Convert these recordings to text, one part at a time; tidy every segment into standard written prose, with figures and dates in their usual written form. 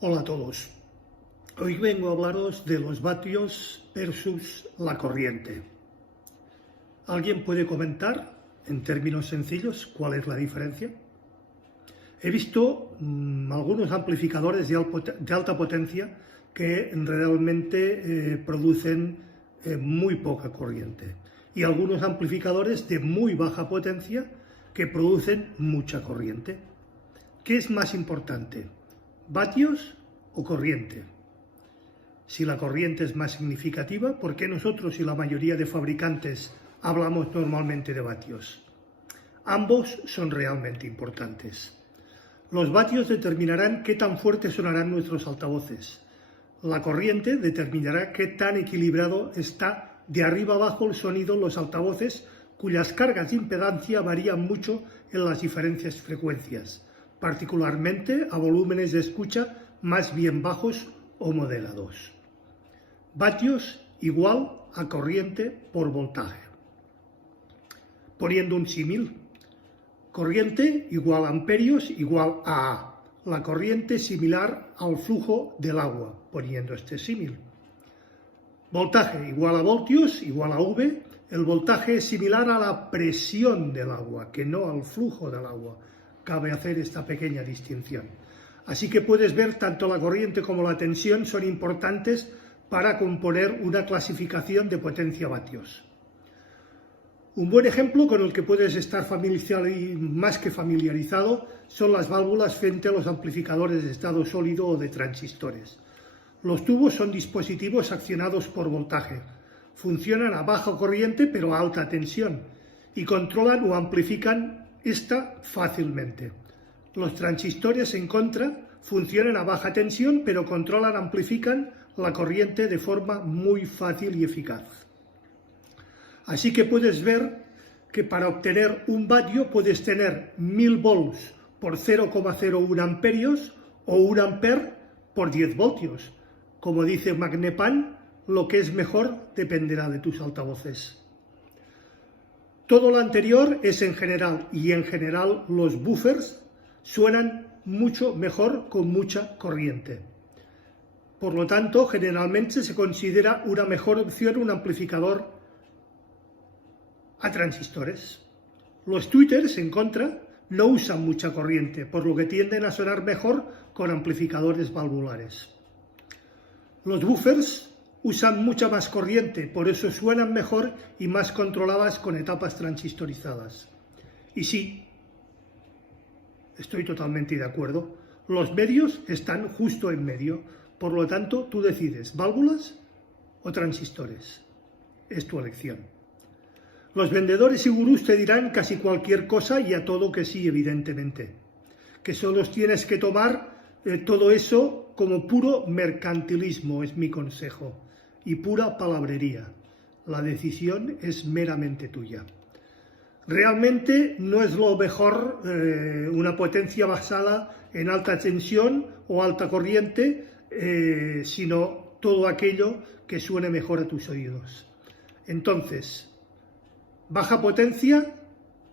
Hola a todos. Hoy vengo a hablaros de los vatios versus la corriente. ¿Alguien puede comentar, en términos sencillos, cuál es la diferencia? He visto algunos amplificadores de alta potencia que realmente producen muy poca corriente y algunos amplificadores de muy baja potencia que producen mucha corriente. ¿Qué es más importante? ¿Vatios o corriente? Si la corriente es más significativa, ¿por qué nosotros y la mayoría de fabricantes hablamos normalmente de vatios? Ambos son realmente importantes. Los vatios determinarán qué tan fuerte sonarán nuestros altavoces. La corriente determinará qué tan equilibrado está de arriba abajo el sonido en los altavoces, cuyas cargas de impedancia varían mucho en las diferentes frecuencias, particularmente a volúmenes de escucha más bien bajos o moderados. Vatios igual a corriente por voltaje. Poniendo un símil, corriente igual a amperios igual a A. La corriente similar al flujo del agua, poniendo este símil. Voltaje igual a voltios igual a V. El voltaje es similar a la presión del agua, que no al flujo del agua. Cabe hacer esta pequeña distinción. Así que puedes ver tanto la corriente como la tensión son importantes para componer una clasificación de potencia vatios. Un buen ejemplo con el que puedes estar más que familiarizado son las válvulas frente a los amplificadores de estado sólido o de transistores. Los tubos son dispositivos accionados por voltaje. Funcionan a baja corriente pero a alta tensión y controlan o amplifican esta fácilmente. Los transistores, en contra, funcionan a baja tensión pero controlan, amplifican la corriente de forma muy fácil y eficaz. Así que puedes ver que para obtener un vatio puedes tener 1000 volts por 0,01 amperios o 1 amper por 10 voltios. Como dice Magnepan, lo que es mejor dependerá de tus altavoces. Todo lo anterior es en general, y en general los buffers suenan mucho mejor con mucha corriente. Por lo tanto, generalmente se considera una mejor opción un amplificador a transistores. Los tweeters, en contra, no usan mucha corriente, por lo que tienden a sonar mejor con amplificadores valvulares. Los buffers usan mucha más corriente, por eso suenan mejor y más controladas con etapas transistorizadas. Y sí, estoy totalmente de acuerdo, los medios están justo en medio, por lo tanto tú decides, válvulas o transistores. Es tu elección. Los vendedores y gurús te dirán casi cualquier cosa y a todo que sí, evidentemente. Que solo tienes que tomar todo eso como puro mercantilismo, es mi consejo, y pura palabrería. La decisión es meramente tuya. Realmente no es lo mejor una potencia basada en alta tensión o alta corriente, sino todo aquello que suene mejor a tus oídos. Entonces, ¿baja potencia,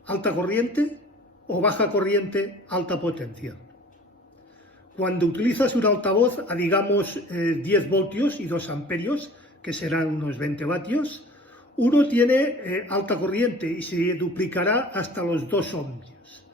alta corriente o baja corriente, alta potencia? Cuando utilizas un altavoz a, digamos, 10 voltios y 2 amperios, que serán unos 20 vatios, uno tiene alta corriente y se duplicará hasta los 2 ohmios.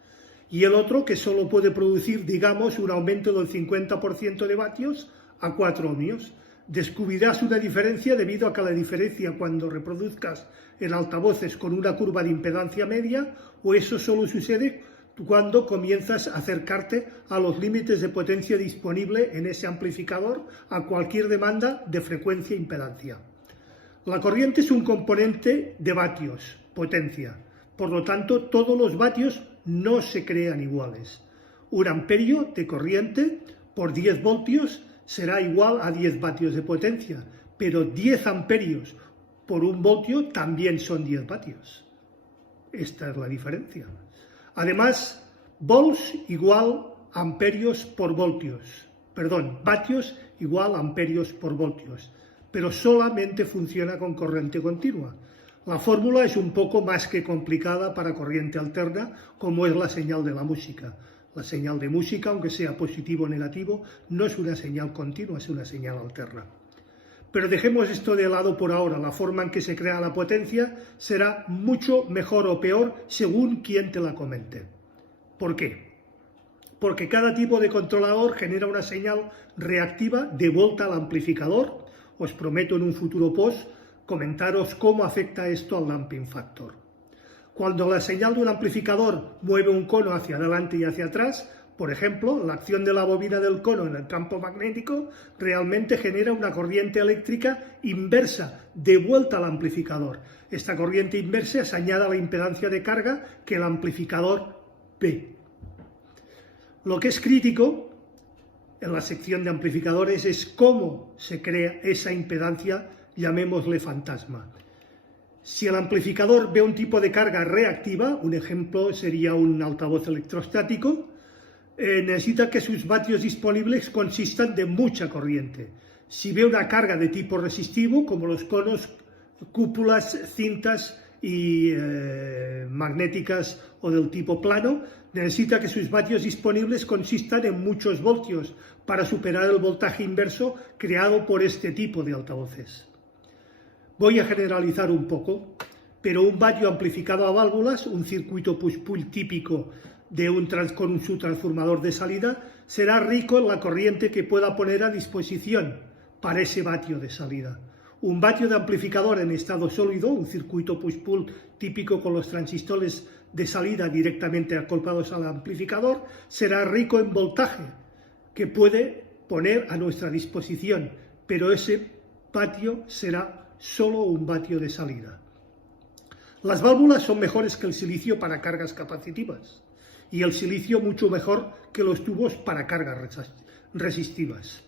Y el otro que solo puede producir, digamos, un aumento del 50% de vatios a 4 ohmios. Descubrirás una diferencia debido a que la diferencia cuando reproduzcas en altavoces con una curva de impedancia media, o eso solo sucede cuando comienzas a acercarte a los límites de potencia disponible en ese amplificador a cualquier demanda de frecuencia e impedancia. La corriente es un componente de vatios, potencia. Por lo tanto, todos los vatios no se crean iguales. Un amperio de corriente por 10 voltios será igual a 10 vatios de potencia, pero 10 amperios por 1 voltio también son 10 vatios. Esta es la diferencia. Además, volts igual amperios por voltios. Vatios igual amperios por voltios, pero solamente funciona con corriente continua. La fórmula es un poco más que complicada para corriente alterna, como es la señal de la música. La señal de música, aunque sea positivo o negativo, no es una señal continua, es una señal alterna. Pero dejemos esto de lado por ahora. La forma en que se crea la potencia será mucho mejor o peor según quien te la comente. ¿Por qué? Porque cada tipo de controlador genera una señal reactiva de vuelta al amplificador. Os prometo en un futuro post comentaros cómo afecta esto al damping factor. Cuando la señal de un amplificador mueve un cono hacia adelante y hacia atrás, por ejemplo, la acción de la bobina del cono en el campo magnético realmente genera una corriente eléctrica inversa de vuelta al amplificador. Esta corriente inversa se añade a la impedancia de carga que el amplificador ve. Lo que es crítico en la sección de amplificadores es cómo se crea esa impedancia, llamémosle fantasma. Si el amplificador ve un tipo de carga reactiva, un ejemplo sería un altavoz electrostático, necesita que sus vatios disponibles consistan de mucha corriente. Si ve una carga de tipo resistivo, como los conos, cúpulas, cintas y magnéticas o del tipo plano, necesita que sus vatios disponibles consistan en muchos voltios para superar el voltaje inverso creado por este tipo de altavoces. Voy a generalizar un poco, pero un vatio amplificado a válvulas, un circuito push-pull típico con su transformador de salida, será rico en la corriente que pueda poner a disposición para ese vatio de salida. Un vatio de amplificador en estado sólido, un circuito push-pull típico con los transistores de salida directamente acoplados al amplificador, será rico en voltaje que puede poner a nuestra disposición, pero ese vatio será solo un vatio de salida. Las válvulas son mejores que el silicio para cargas capacitivas y el silicio mucho mejor que los tubos para cargas resistivas.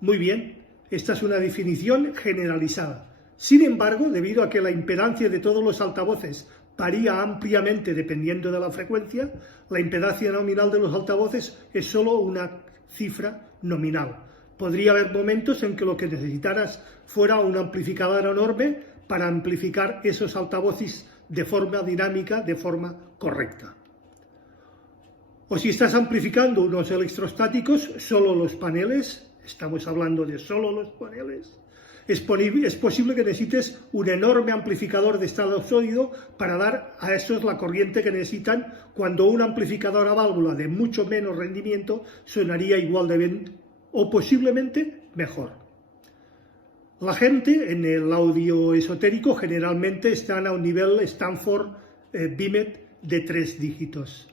Muy bien, esta es una definición generalizada. Sin embargo, debido a que la impedancia de todos los altavoces varía ampliamente dependiendo de la frecuencia, la impedancia nominal de los altavoces es solo una cifra nominal. Podría haber momentos en que lo que necesitaras fuera un amplificador enorme para amplificar esos altavoces de forma dinámica, de forma correcta. O si estás amplificando unos electrostáticos, solo los paneles, estamos hablando de solo los paneles, es posible que necesites un enorme amplificador de estado sólido para dar a esos la corriente que necesitan, cuando un amplificador a válvula de mucho menos rendimiento sonaría igual de bien o posiblemente mejor. La gente en el audio esotérico generalmente están a un nivel Stanford Bimet de 3 dígitos,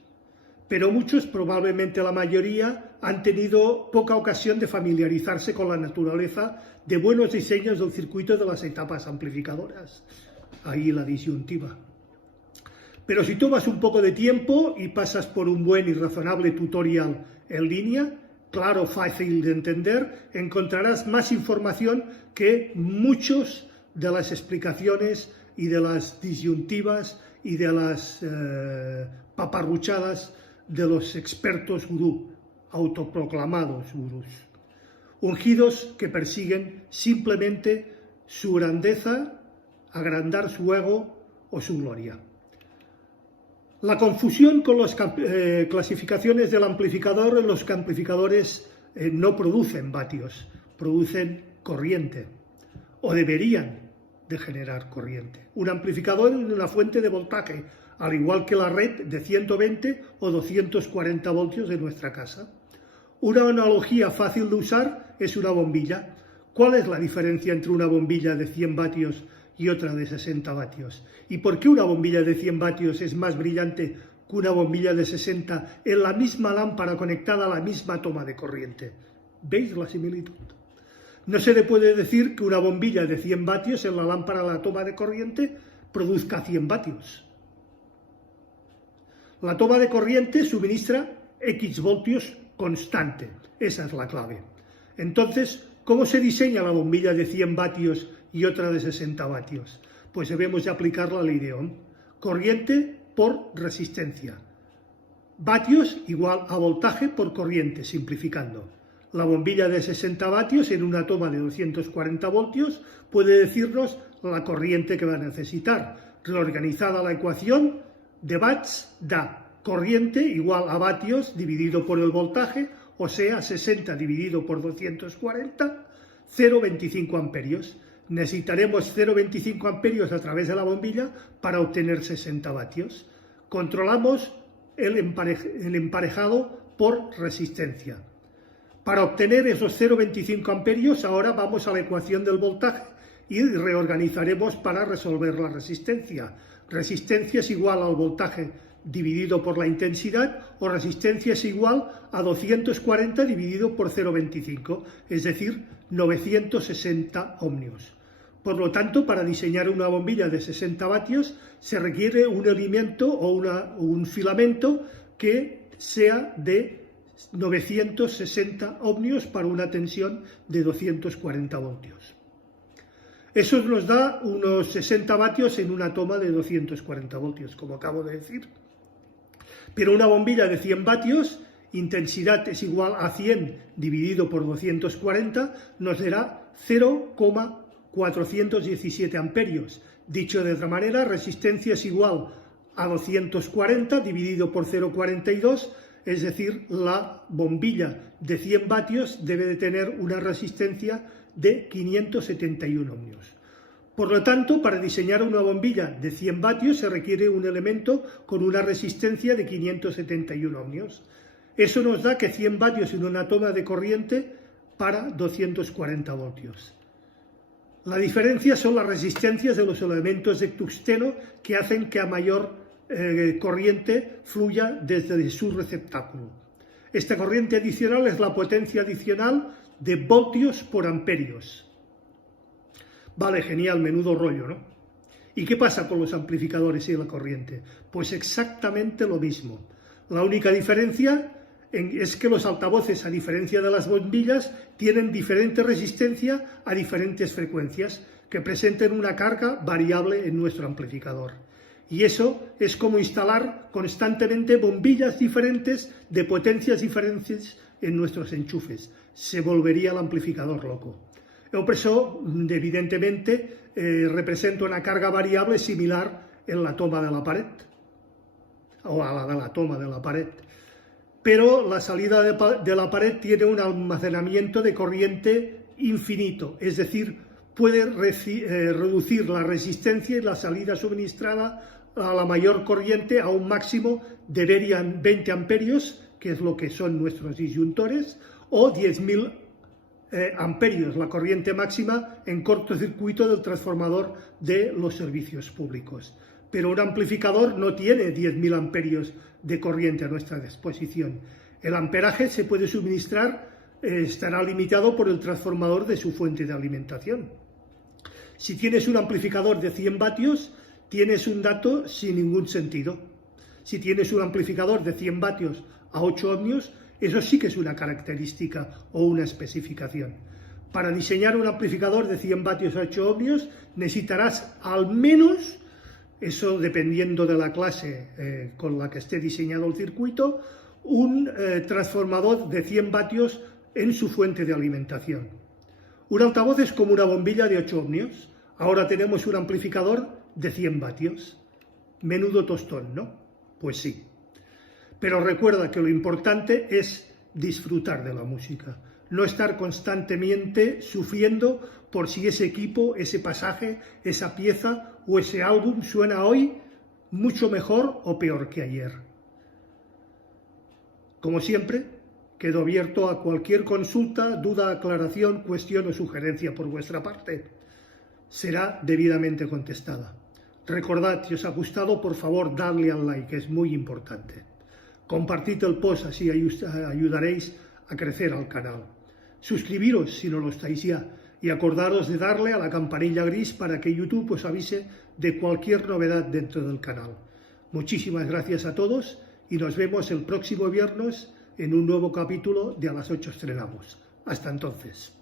pero muchos, probablemente la mayoría, han tenido poca ocasión de familiarizarse con la naturaleza de buenos diseños del circuito de las etapas amplificadoras. Ahí la disyuntiva. Pero si tomas un poco de tiempo y pasas por un buen y razonable tutorial en línea, claro, fácil de entender, encontrarás más información que muchas de las explicaciones y de las disyuntivas y de las paparruchadas de los expertos gurú, autoproclamados gurús, ungidos que persiguen simplemente su grandeza, agrandar su ego o su gloria. La confusión con las clasificaciones del amplificador: los amplificadores no producen vatios, producen corriente, o deberían de generar corriente. Un amplificador es una fuente de voltaje, al igual que la red de 120 o 240 voltios de nuestra casa. Una analogía fácil de usar es una bombilla. ¿Cuál es la diferencia entre una bombilla de 100 vatios y otra de 60 vatios? ¿Y por qué una bombilla de 100 vatios es más brillante que una bombilla de 60 en la misma lámpara conectada a la misma toma de corriente? ¿Veis la similitud? No se le puede decir que una bombilla de 100 vatios en la lámpara a la toma de corriente produzca 100 vatios. La toma de corriente suministra X voltios constante. Esa es la clave. Entonces, ¿cómo se diseña la bombilla de 100 vatios y otra de 60 vatios? Pues debemos de aplicar la ley de Ohm. Corriente por resistencia. Vatios igual a voltaje por corriente, simplificando. La bombilla de 60 vatios en una toma de 240 voltios puede decirnos la corriente que va a necesitar. Reorganizada la ecuación, de watts da corriente igual a vatios dividido por el voltaje, o sea, 60 dividido por 240, 0,25 amperios. Necesitaremos 0,25 amperios a través de la bombilla para obtener 60 vatios. Controlamos el emparejado por resistencia. Para obtener esos 0,25 amperios, ahora vamos a la ecuación del voltaje y reorganizaremos para resolver la resistencia. Resistencia es igual al voltaje dividido por la intensidad, o resistencia es igual a 240 dividido por 0,25, es decir, 960 ohmios. Por lo tanto, para diseñar una bombilla de 60 vatios se requiere un elemento o un filamento que sea de 960 ohmios para una tensión de 240 voltios. Eso nos da unos 60 vatios en una toma de 240 voltios, como acabo de decir. Pero una bombilla de 100 vatios, intensidad es igual a 100 dividido por 240, nos dará 0,417 amperios. Dicho de otra manera, resistencia es igual a 240 dividido por 0,42, es decir, la bombilla de 100 vatios debe de tener una resistencia de 571 ohmios. Por lo tanto, para diseñar una bombilla de 100 vatios se requiere un elemento con una resistencia de 571 ohmios. Eso nos da que 100 vatios en una toma de corriente para 240 voltios. La diferencia son las resistencias de los elementos de tungsteno que hacen que a mayor corriente fluya desde su receptáculo. Esta corriente adicional es la potencia adicional de voltios por amperios. Vale, genial, menudo rollo, ¿no? ¿Y qué pasa con los amplificadores y la corriente? Pues exactamente lo mismo. La única diferencia es que los altavoces, a diferencia de las bombillas, tienen diferente resistencia a diferentes frecuencias que presenten una carga variable en nuestro amplificador. Y eso es como instalar constantemente bombillas diferentes de potencias diferentes en nuestros enchufes. Se volvería el amplificador loco. Yo por eso, evidentemente, represento una carga variable similar en la toma de la pared, o a la de la toma de la pared. Pero la salida de la pared tiene un almacenamiento de corriente infinito, es decir, puede reducir la resistencia y la salida suministrada a la mayor corriente a un máximo de 20 amperios, que es lo que son nuestros disyuntores, o 10.000 amperios, la corriente máxima en cortocircuito del transformador de los servicios públicos. Pero un amplificador no tiene 10.000 amperios de corriente a nuestra disposición. El amperaje se puede suministrar, estará limitado por el transformador de su fuente de alimentación. Si tienes un amplificador de 100 vatios, tienes un dato sin ningún sentido. Si tienes un amplificador de 100 vatios a 8 ohmios, eso sí que es una característica o una especificación. Para diseñar un amplificador de 100 vatios a 8 ohmios necesitarás al menos, eso dependiendo de la clase con la que esté diseñado el circuito, un transformador de 100 vatios en su fuente de alimentación. Un altavoz es como una bombilla de 8 ohmios. Ahora tenemos un amplificador de 100 vatios. Menudo tostón, ¿no? Pues sí. Pero recuerda que lo importante es disfrutar de la música, no estar constantemente sufriendo por si ese equipo, ese pasaje, esa pieza o ese álbum suena hoy mucho mejor o peor que ayer. Como siempre, quedo abierto a cualquier consulta, duda, aclaración, cuestión o sugerencia por vuestra parte. Será debidamente contestada. Recordad, si os ha gustado, por favor, dadle al like, es muy importante. Compartid el post, así ayudaréis a crecer al canal. Suscribiros si no lo estáis ya y acordaros de darle a la campanilla gris para que YouTube os avise de cualquier novedad dentro del canal. Muchísimas gracias a todos y nos vemos el próximo viernes en un nuevo capítulo de A las 8 estrenamos. Hasta entonces.